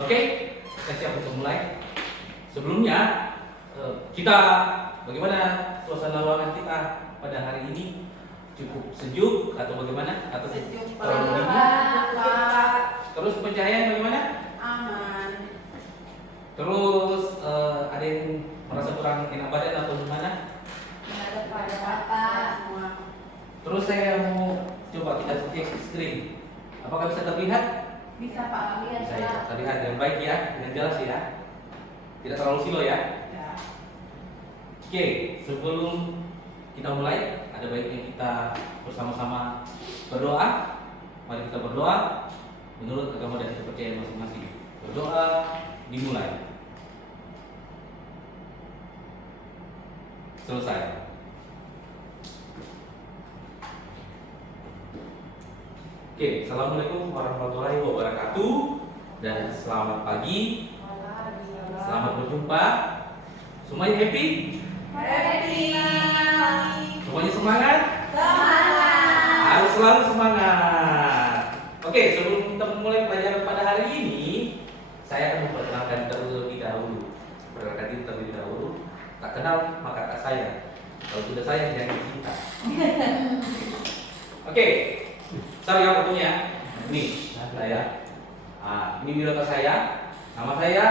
Oke, kita siap untuk mulai. Sebelumnya, kita bagaimana suasana ruangan kita pada hari ini? Cukup sejuk atau bagaimana? Atau Sejuk terlalu dingin? Pak. Terus pencahayaan bagaimana? Aman. Terus ada yang merasa kurang enak badan atau gimana? Ada pada Bapak semua. Terus saya mau coba kita cek screen. Apakah bisa terlihat? Bisa Pak, lihat Bisa Pak. ya, terlihat dengan baik ya, dengan jelas ya. Tidak terlalu silo ya. Ya. Oke, sebelum kita mulai, ada baiknya kita bersama-sama berdoa. Mari kita berdoa menurut agama dan kepercayaan masing-masing. Berdoa dimulai. Selesai. Oke, assalamualaikum warahmatullahi wabarakatuh dan selamat pagi. Selamat berjumpa. Semuanya happy? Happy. Semuanya semangat? Semangat. Harus selalu semangat. Oke, sebelum kita mulai pelajaran pada hari ini, saya akan memperkenalkan terlebih dahulu. Perkenalkan diri terlebih dahulu. Tak kenal maka tak sayang. Kalau sudah sayang jangan cinta. Oke, sorry ya waktunya. Ini saya. Ini biodata saya. Nama saya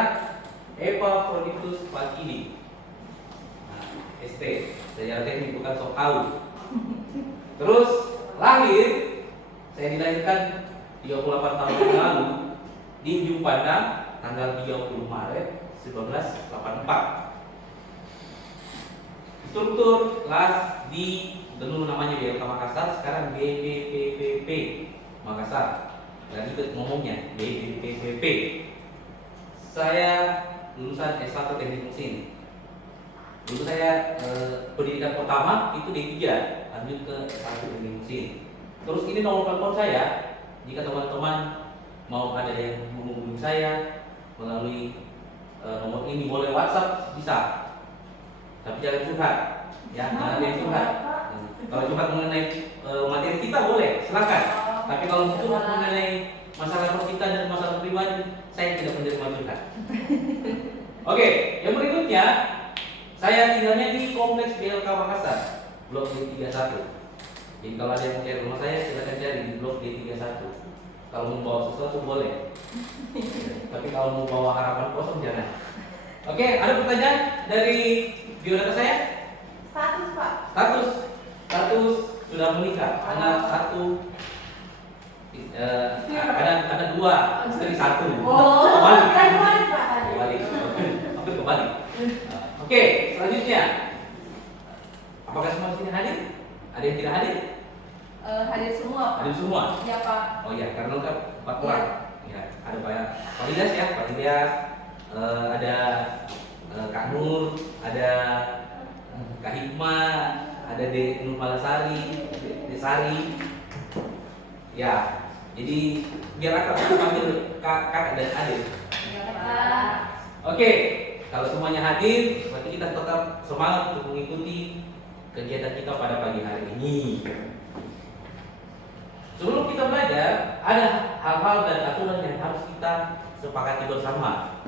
Eva Proditus Pakini. ST. Sejarah teknik bukan sok tahu. Terus lahir, saya dilahirkan 38 tahun yang lalu di Ujung Pandang tanggal 30 Maret 1984. Struktur kelas di dulu namanya BLK Makassar, sekarang BBPPP Makassar. Lagi ikut ngomongnya BBPPP. Saya lulusan S1 Teknik Mesin. Dulu saya pendidikan pertama itu D3, lanjut ke S1 Teknik Mesin. Terus ini nomor telepon saya. Jika teman-teman mau ada yang menghubungi saya melalui nomor ini, boleh WhatsApp bisa. Tapi jangan curhat, ya, jangan ada yang curhat. Kalau curhat mengenai materi kita boleh, silakan. Tapi kalau curhat mengenai masalah kita dan masalah pribadi, saya tidak menerima curhat. Oke, yang berikutnya, saya tinggalnya di Kompleks BLK Makassar, Blok D31. Jadi kalau ada yang mau cari rumah saya, silakan cari di Blok D31. Kalau mau bawa sesuatu boleh. Tapi kalau mau bawa harapan kosong jangan. Oke, ada pertanyaan dari biodata saya? Status Pak. Status sudah menikah, anak satu, ada dua, istri satu. Kembali. Kembali Pak. Hampir kembali. Oke, selanjutnya, apakah semua sini hadir? Ada yang tidak hadir? Hadir semua Pak. Hadir semua. Iya Pak. Oh iya, karena lengkap 4 orang. Ya, ada Pak Ilyas ya, Pak Ilyas, ada Kak Nur, ada Kak Hikmah, ada De Nur Malasari, De Sari. Ya, jadi biar akrab kita panggil kakak dan adik. Iya Pak. Oke, kalau semuanya hadir, berarti kita tetap semangat untuk mengikuti kegiatan kita pada pagi hari ini. Sebelum kita belajar, ada hal-hal dan aturan yang harus kita sepakati bersama.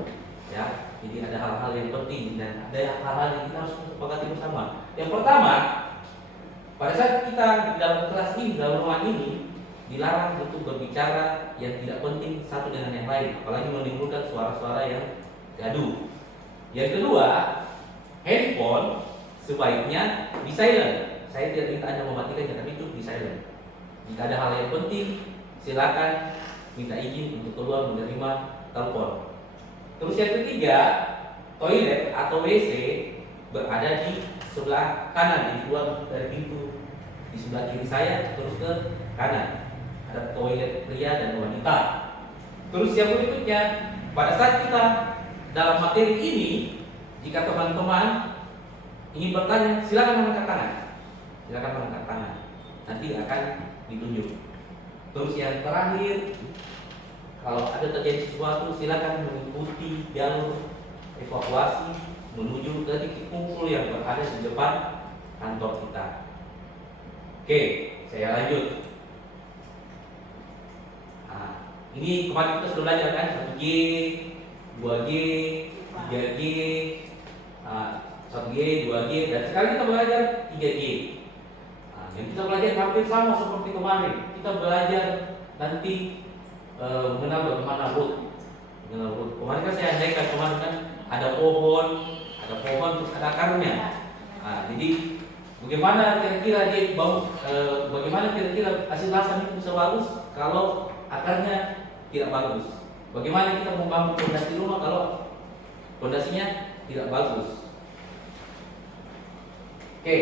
Ya, jadi ada hal-hal yang penting dan ada hal-hal yang kita harus sepakati bersama. Yang pertama, pada saat kita di dalam kelas ini, dalam ruangan ini, dilarang untuk berbicara yang tidak penting satu dengan yang lain, apalagi menimbulkan suara-suara yang gaduh. Yang kedua, handphone sebaiknya di silent. Saya tidak minta Anda mematikannya, tapi itu di silent. Jika ada hal yang penting, silakan minta izin untuk keluar menerima telepon. Terus yang ketiga, toilet atau WC berada di sebelah kanan, di luar dari pintu. Di sebelah kiri saya terus ke kanan. Ada toilet pria dan wanita. Terus yang berikutnya, pada saat kita dalam materi ini, jika teman-teman ingin bertanya, silakan mengangkat tangan. Silakan mengangkat tangan. Nanti akan ditunjuk. Terus yang terakhir, kalau ada terjadi sesuatu, silakan mengikuti jalur evakuasi menuju ke titik kumpul yang berada di depan kantor kita. Oke, saya lanjut. Ini kemarin kita sudah belajar kan 1G, 2G, 3G, 1G, 2G, dan sekarang kita belajar 3G. Yang kita belajar hampir sama seperti kemarin. Kita belajar nanti mengenal bagaimana root. Kemarin kan saya andaikan kemarin kan ada pohon terus ada akarnya. Jadi bagaimana kira-kira dia bagaimana kira-kira hasil lasan itu bisa bagus kalau akarnya tidak bagus? Bagaimana kita membangun fondasi rumah kalau fondasinya tidak bagus? Oke,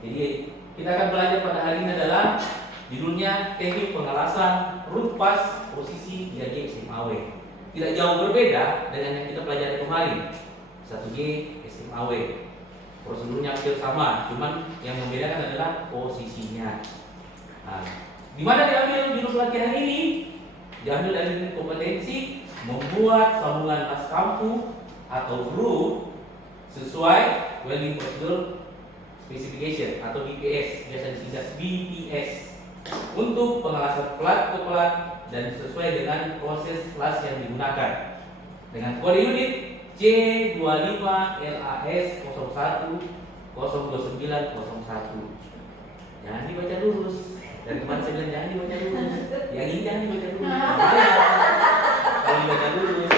jadi kita akan belajar pada hari ini adalah judulnya teknik pengelasan root pas posisi 3G SMAW. Tidak jauh berbeda dengan yang kita pelajari kemarin 1G SMAW. Prosedurnya hampir sama, cuman yang membedakan adalah posisinya. Di mana diambil jurus latihan ini? Diambil dari kompetensi membuat sambungan las kampu atau root sesuai welding procedure specification atau BPS, biasa disingkat BPS, untuk pengelasan plat ke plat dan sesuai dengan proses las yang digunakan dengan kode unit C25LAS 01 02901. Jangan dibaca lurus. Dan teman saya bilang jangan dibaca lurus. Yang ini jangan dibaca lurus. Kalau dibaca lurus,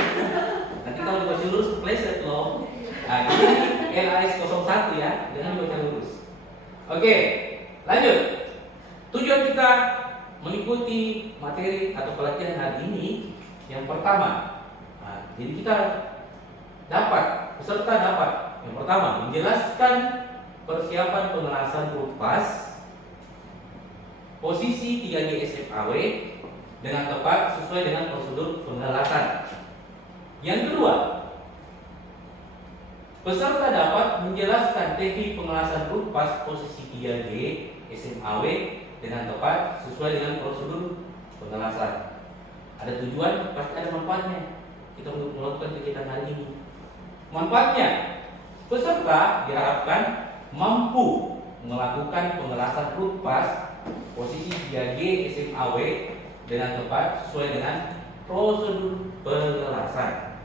nanti kalau dibaca lurus kepleset loh. Ini LAS 01 ya, jangan dibaca lurus. Oke, lanjut. Tujuan kita mengikuti materi atau pelatihan hari ini yang pertama. Jadi kita peserta dapat yang pertama menjelaskan persiapan pengelasan root pas posisi 3G SMAW dengan tepat sesuai dengan prosedur pengelasan. Yang kedua, peserta dapat menjelaskan teknik pengelasan root pas posisi 3G SMAW dengan tepat sesuai dengan prosedur pengelasan. Ada tujuan, pasti ada manfaatnya kita untuk melakukan kegiatan hari ini. Manfaatnya, peserta diharapkan mampu melakukan pengelasan root pas posisi 3G SMAW dengan tepat sesuai dengan prosedur pengelasan.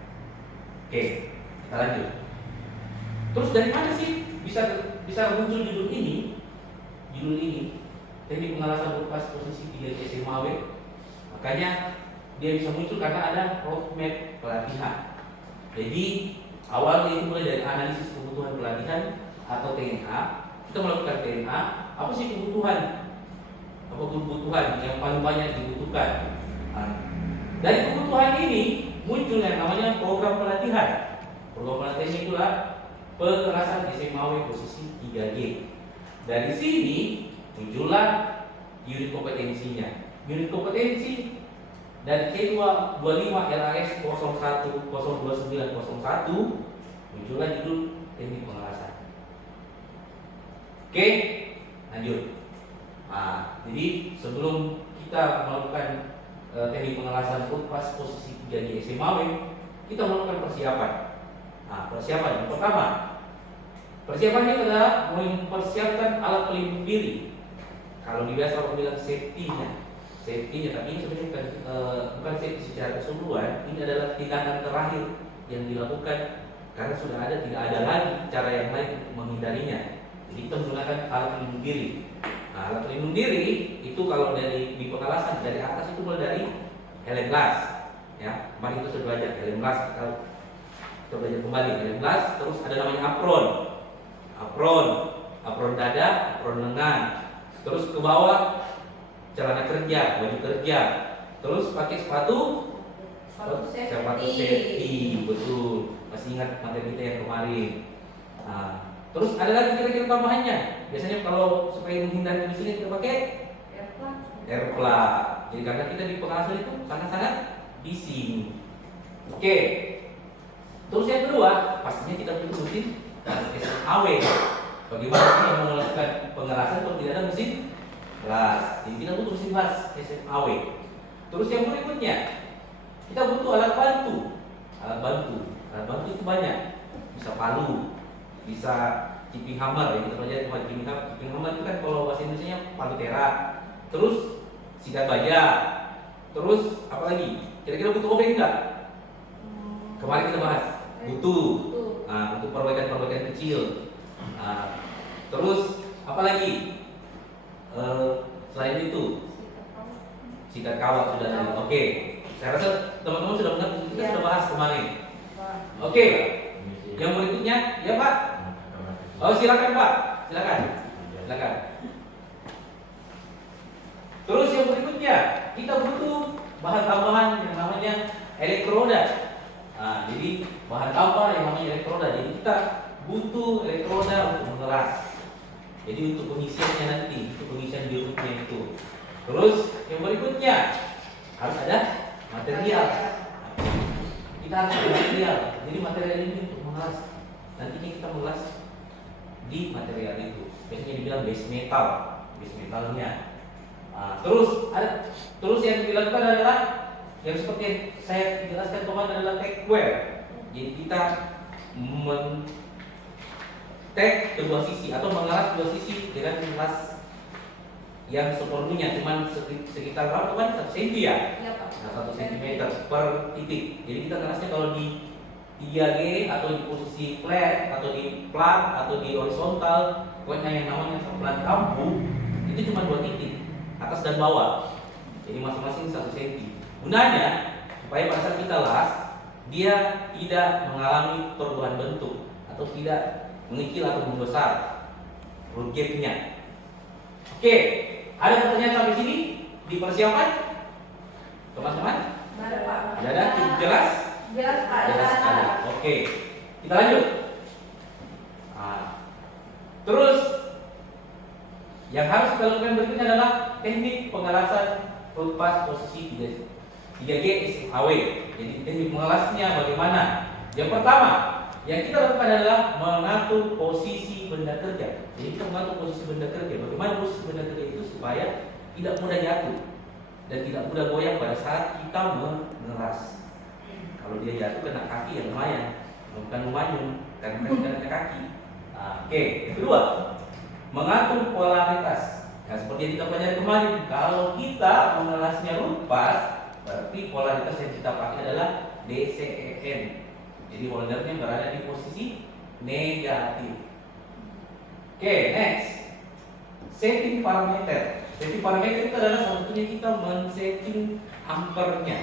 Oke, kita lanjut. Terus dari mana sih bisa muncul judul ini? Judul ini teknik pengelasan root pas posisi 3G SMAW. Makanya dia bisa muncul karena ada roadmap pelatihan. Jadi awalnya itu mulai dari analisis kebutuhan pelatihan atau TNA. Kita melakukan TNA, apa sih kebutuhan? Apa kebutuhan yang paling banyak dibutuhkan? Dari kebutuhan ini muncul yang namanya program pelatihan. Program pelatihan itulah pengelasan SMAW posisi 3G. Dari sini muncullah unit kompetensinya. Unit kompetensi dari C25LAS 01 02901 muncullah judul teknik pengelasan. Oke, lanjut. Jadi sebelum kita melakukan teknik pengelasan root pas posisi 3G SMAW, kita melakukan persiapan. Persiapan yang pertama, persiapannya adalah mempersiapkan alat pelindung diri. Kalau biasa orang bilang safety-nya, tapi ini sebenarnya bukan safety secara keseluruhan. Ini adalah tindakan terakhir yang dilakukan karena sudah tidak ada lagi cara yang lain untuk menghindarinya. Jadi kita menggunakan alat pelindung diri. Alat pelindung diri itu kalau di pengelasan dari atas itu mulai dari helm gas, ya. Kemarin kita sudah belajar helm gas, kita belajar kembali helm gas. Terus ada namanya apron dada, apron lengan. Terus ke bawah celana kerja, baju kerja. Terus pakai sepatu safety, betul. Masih ingat materi kita yang kemarin. Terus ada lagi kira-kira tambahannya. Biasanya kalau supaya menghindari di sini kita pakai airplug. Jadi karena kita di pengelasan itu sangat-sangat bising. Oke. Terus yang kedua, pastinya kita butuh mesin SMAW. Bagaimana kita melakukan pengelasan kalau tidak ada mesin las? Jadi kita butuh mesin las SMAW. Terus yang berikutnya, kita butuh alat bantu. Alat bantu itu banyak. Bisa palu, bisa chipping hammer, yang kita pelajari kemarin. Chipping hammer itu kan kalau bahasa Indonesianya palu tera. Terus sikat baja. Terus apa lagi? Kira-kira butuh obeng enggak? Kemarin kita bahas butuh. Tuh. Untuk perbaikan-perbaikan kecil. Terus apa lagi? Selain itu sikat kawat sudah tadi. Oke. Saya rasa teman-teman sudah mengerti, kita Ya. sudah bahas kemarin. Wah. Oke. Yang berikutnya, ya Pak. Oh silakan Pak, silakan. Silakan. Terus yang berikutnya, kita butuh bahan tambahan yang namanya elektroda. Jadi bahan tambah yang namanya elektroda. Jadi kita butuh elektroda untuk mengeras. Jadi untuk pengisiannya nanti, untuk pengisian dirutnya itu. Terus yang berikutnya harus ada material. Kita harus ada material. Jadi material ini untuk mengeras. Nantinya kita mengeras di material itu. Biasanya dibilang base metal, base metalnya. Terus yang dilakukan adalah yang seperti yang saya jelaskan kemarin adalah take wear. Jadi kita take kedua sisi atau mengeras dua sisi dengan mengeras yang seperlunya, cuman sekitar berapa kan? 1 cm ya? Iya Pak. 1 cm per titik. Jadi kita ngerasnya kalau di 3G atau di posisi flat atau di plat atau di horizontal, pokoknya yang namanya plat kampung itu cuma 2 titik, atas dan bawah. Jadi masing-masing 1 cm. Gunanya supaya pada saat kita las dia tidak mengalami perubahan bentuk atau tidak mengikil atau membesar root gap-nya. Oke, ada pertanyaan sampai sini? Dipersiapkan? Teman-teman? Ada Pak. Ada? Jelas? Jelas Pak. Jelas sekali. Oke, kita lanjut. Terus yang harus kita lakukan berikutnya adalah teknik pengelasan root pass posisi 3G SAW. Jadi teknik mengelasnya bagaimana? Yang pertama yang kita lakukan adalah mengatur posisi benda kerja. Jadi kita mengatur posisi benda kerja. Bagaimana posisi benda kerja itu supaya tidak mudah jatuh dan tidak mudah goyang pada saat kita mengeras. Kalau dia jatuh kena kaki yang lumayan, bukan manyun karena kena kaki. Oke. Yang kedua, mengatur polaritas. Nah, seperti yang kita pelajari kemarin, kalau kita mengelasnya root pass, berarti polaritas yang kita pakai adalah DCEN. Jadi holdernya berada di posisi negatif. Oke, next. Setting parameter. Setting parameter itu adalah salah satunya kita men-setting ampernya.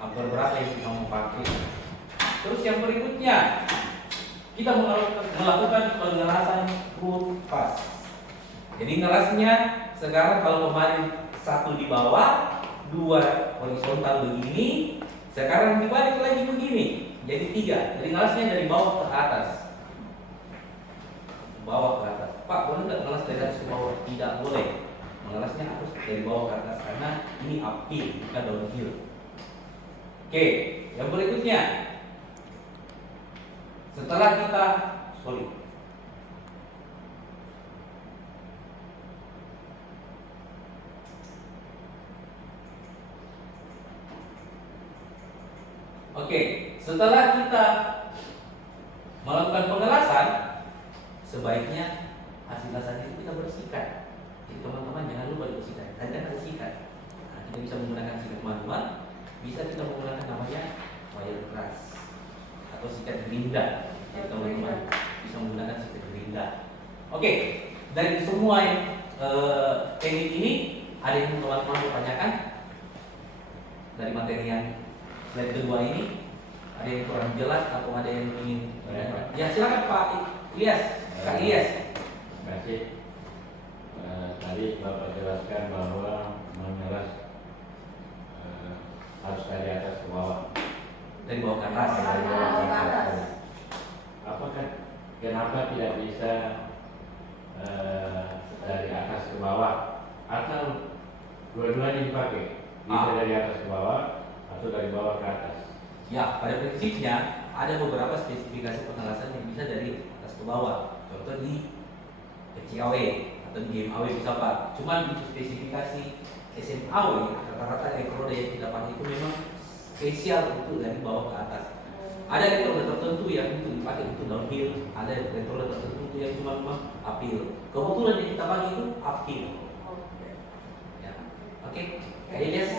Amper berapa yang kita mau pakai. Terus yang berikutnya, kita melakukan pengelasan root pass. Jadi ngelasnya sekarang kalau kemarin 1 di bawah, 2 horizontal begini, sekarang dibalik lagi begini. Jadi 3. Jadi ngelasnya dari bawah ke atas. Bawah ke atas. Pak, boleh nggak ngelas dari atas ke bawah? Tidak boleh. Mengelasnya harus dari bawah ke atas karena ini uphill, bukan downhill. Oke, yang berikutnya. Setelah kita setelah kita melakukan pengelasan, sebaiknya hasil lasan itu kita bersihkan. Jadi teman-teman jangan lupa dibersihkan. Tadi kan ada sikat. Kita bisa menggunakan sikat manual, bisa kita menggunakan namanya wire brush atau sikat gerinda. Jadi teman-teman bisa menggunakan sikat gerinda. Oke, dari semua teknik ini ada yang teman-teman mau tanyakan dari materi yang slide kedua ini? Ada yang kurang jelas atau ada yang ingin? Ya silakan Pak Ilyas, Kak Ilyas. Terima kasih. Tadi Bapak jelaskan bahwa mengeras harus dari atas ke bawah. Dari bawah ke atas. Dari bawah ke ke atas. atas. Apakah kenapa tidak bisa dari atas ke bawah atau dua-duanya dipakai? Bisa dari atas ke bawah atau dari bawah ke atas? Ya, pada prinsipnya ada beberapa spesifikasi pengelasan yang bisa dari atas ke bawah. Contoh di FCAW atau di GMAW bisa Pak. Cuman di spesifikasi SMAW rata-rata elektroda yang kita pakai itu memang spesial untuk dari bawah ke atas. Ada elektroda tertentu yang itu dipakai untuk downhill, ada elektroda tertentu yang cuma memang uphill. Kebetulan yang kita pakai itu uphill. Ya. Oke, Kak Ilyas.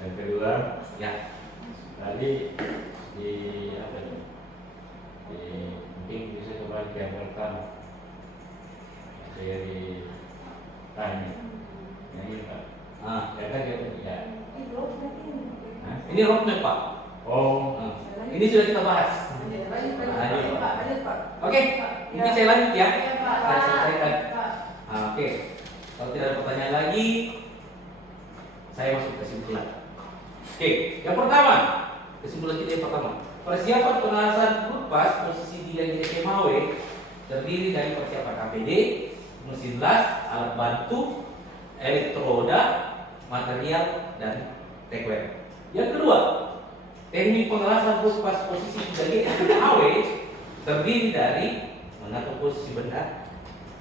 Yang kedua, Ya. tadi di pemerintah. Nah, Ya kan dia tidak. ini roadmap Pak. Oh, Nah, ini sudah kita bahas. Oke, ini saya lanjut ya. Saya selesaikan. Nah, oke. Kalau tidak ada pertanyaan lagi, saya masuk ke kesimpulan. Oke, yang pertama, kesimpulan kita yang pertama. Persiapan pengelasan lepas posisi di SMAW terdiri dari persiapan APD, mesin las, alat bantu, elektroda, material, dan tekwer. Yang kedua, teknik pengelasan pas posisi dari SMAW terdiri dari mengatur posisi benda,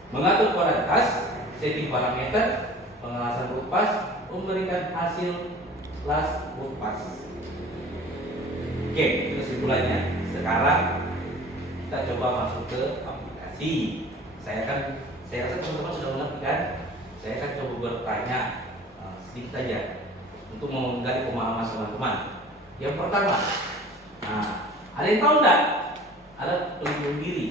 mengatur kualitas, setting parameter, pengelasan lepas, memberikan hasil las lepas. Oke, itu kesimpulannya. Sekarang kita coba masuk ke aplikasi. Saya rasa teman-teman sudah mengerti kan? Saya akan coba bertanya sedikit saja untuk menggali pemahaman teman-teman. Yang pertama, ada yang tahu enggak? Ada pelindung diri.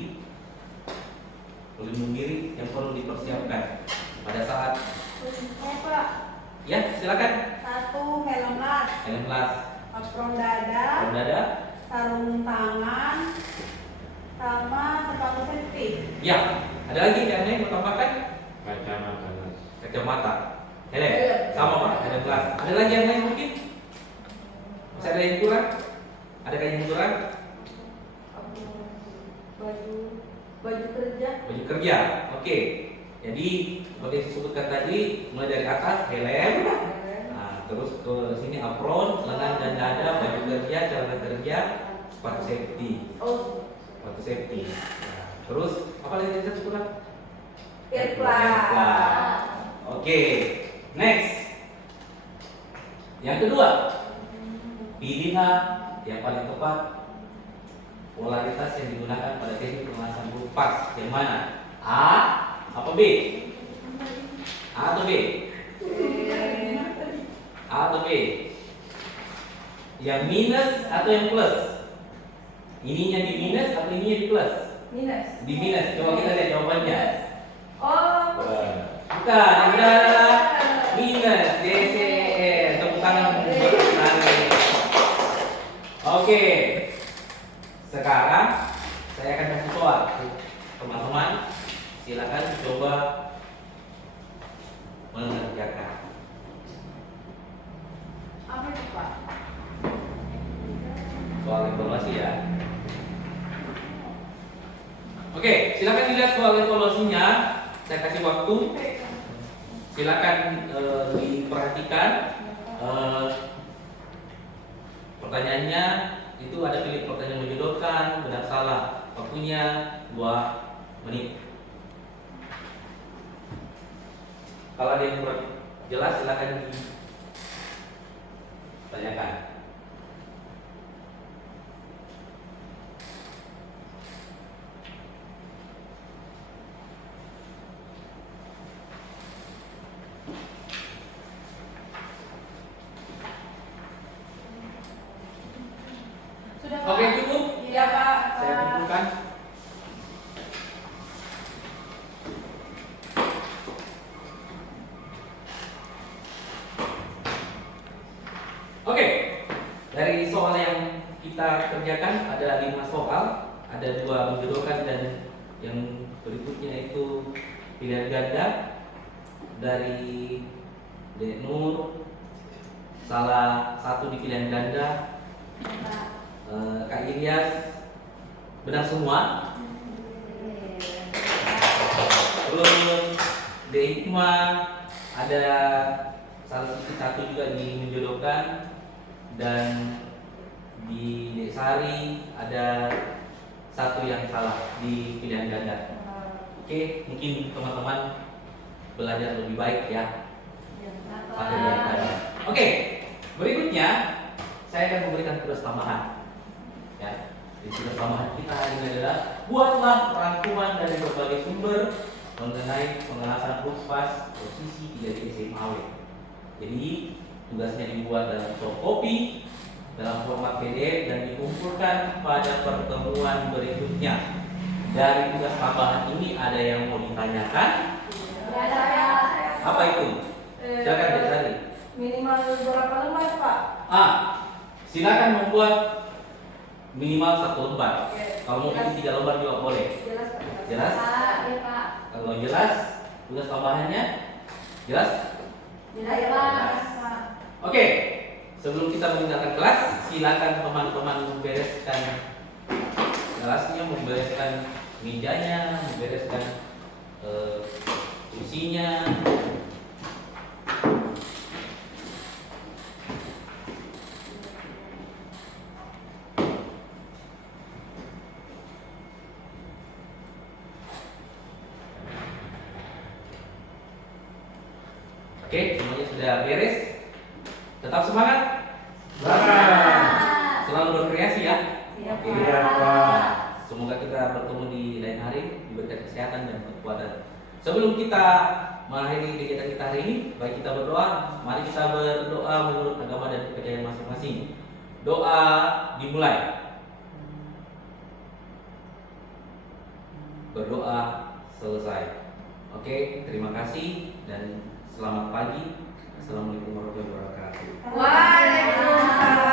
Pelindung diri yang perlu dipersiapkan pada saat. Pak. Ya, silakan. 1 helm las, Helm las, apron dada, sarung tangan, sama sepatu safety. Ya, ada lagi yang lain mau tambahkan? kacamata las. Kacamata. Helm, sama Pak, helm las. Ada lagi yang lain mungkin? Masih ada yang kurang? Adakah yang kurang? Baju kerja. Baju kerja. Oke. Jadi seperti yang disebutkan tadi, mulai dari atas helm, terus ke sini apron, lengan dan dada, baju kerja, celana kerja, sepatu safety. Sepatu safety. Terus apa lagi yang saya kurang? Earplug. Oke. Next. Yang kedua, pilihlah yang paling tepat polaritas yang digunakan pada teknik pengelasan lepas. Yang mana? A apa B? A atau B? A atau B? Yang minus atau yang plus? Ininya di minus atau ininya di plus? Minus. Di minus. Coba kita lihat jawabannya. Oh. Bukan, yang benar adalah minus. DCE. Tepuk tangan untuk tarik. Oke. Sekarang saya akan kasih soal. Teman-teman, silakan coba mengerjakan. Apa itu Pak? Soal evaluasi ya. Oke, silakan dilihat soal evaluasinya. Saya kasih waktu. Silakan diperhatikan. Pertanyaannya itu ada pilih pertanyaan menjodohkan, benar salah. Waktunya 2 menit. Kalau ada yang kurang jelas silakan ditanyakan. Sudah Oke, Pak? cukup. Iya Pak. Saya kumpulkan. Oke, dari soal yang kita kerjakan ada 5 soal, ada 2 menjodohkan dan yang berikutnya itu pilihan ganda dari Dek Nur, salah satu di pilihan ganda. Kak Ilyas benar semua. Terus Dek Hikmah ada salah satu juga di menjodohkan, dan di Dek Sari ada satu yang salah di pilihan ganda. Oke, mungkin teman-teman belajar lebih baik ya. Pada yang ganda. Oke, berikutnya saya akan memberikan tugas tambahan. Ya, di tugas tambahan kita hari ini adalah buatlah rangkuman dari berbagai sumber mengenai pengelasan lepas posisi dari SMAW. Jadi tugasnya dibuat dalam soft copy, dalam format PDF dan dikumpulkan pada pertemuan berikutnya. Dari tugas tambahan ini ada yang mau ditanyakan? Ya, saya. Apa itu? Silakan Dek Sari. Minimal berapa lembar Pak? Silakan membuat minimal 1 lembar. Oke. Kalau mau bikin 3 lembar juga boleh. Jelas Pak. Jelas? Iya Pak. Kalau jelas, tugas tambahannya jelas? Jelas. Oke, sebelum kita meninggalkan kelas, silakan teman-teman membereskan kelasnya, membereskan mejanya, membereskan kursinya. Oke, semuanya sudah beres. Tetap semangat. Semangat. Selalu berkreasi ya. Iya Oke. Iya, Pak. Semoga kita bertemu di lain hari, diberikan kesehatan dan kekuatan. Sebelum kita mengakhiri kegiatan kita hari ini, baik kita berdoa. Mari kita berdoa menurut agama dan kepercayaan masing-masing. Doa dimulai. Berdoa selesai. Oke, terima kasih dan selamat pagi. Assalamualaikum warahmatullahi wabarakatuh. Waalaikumsalam.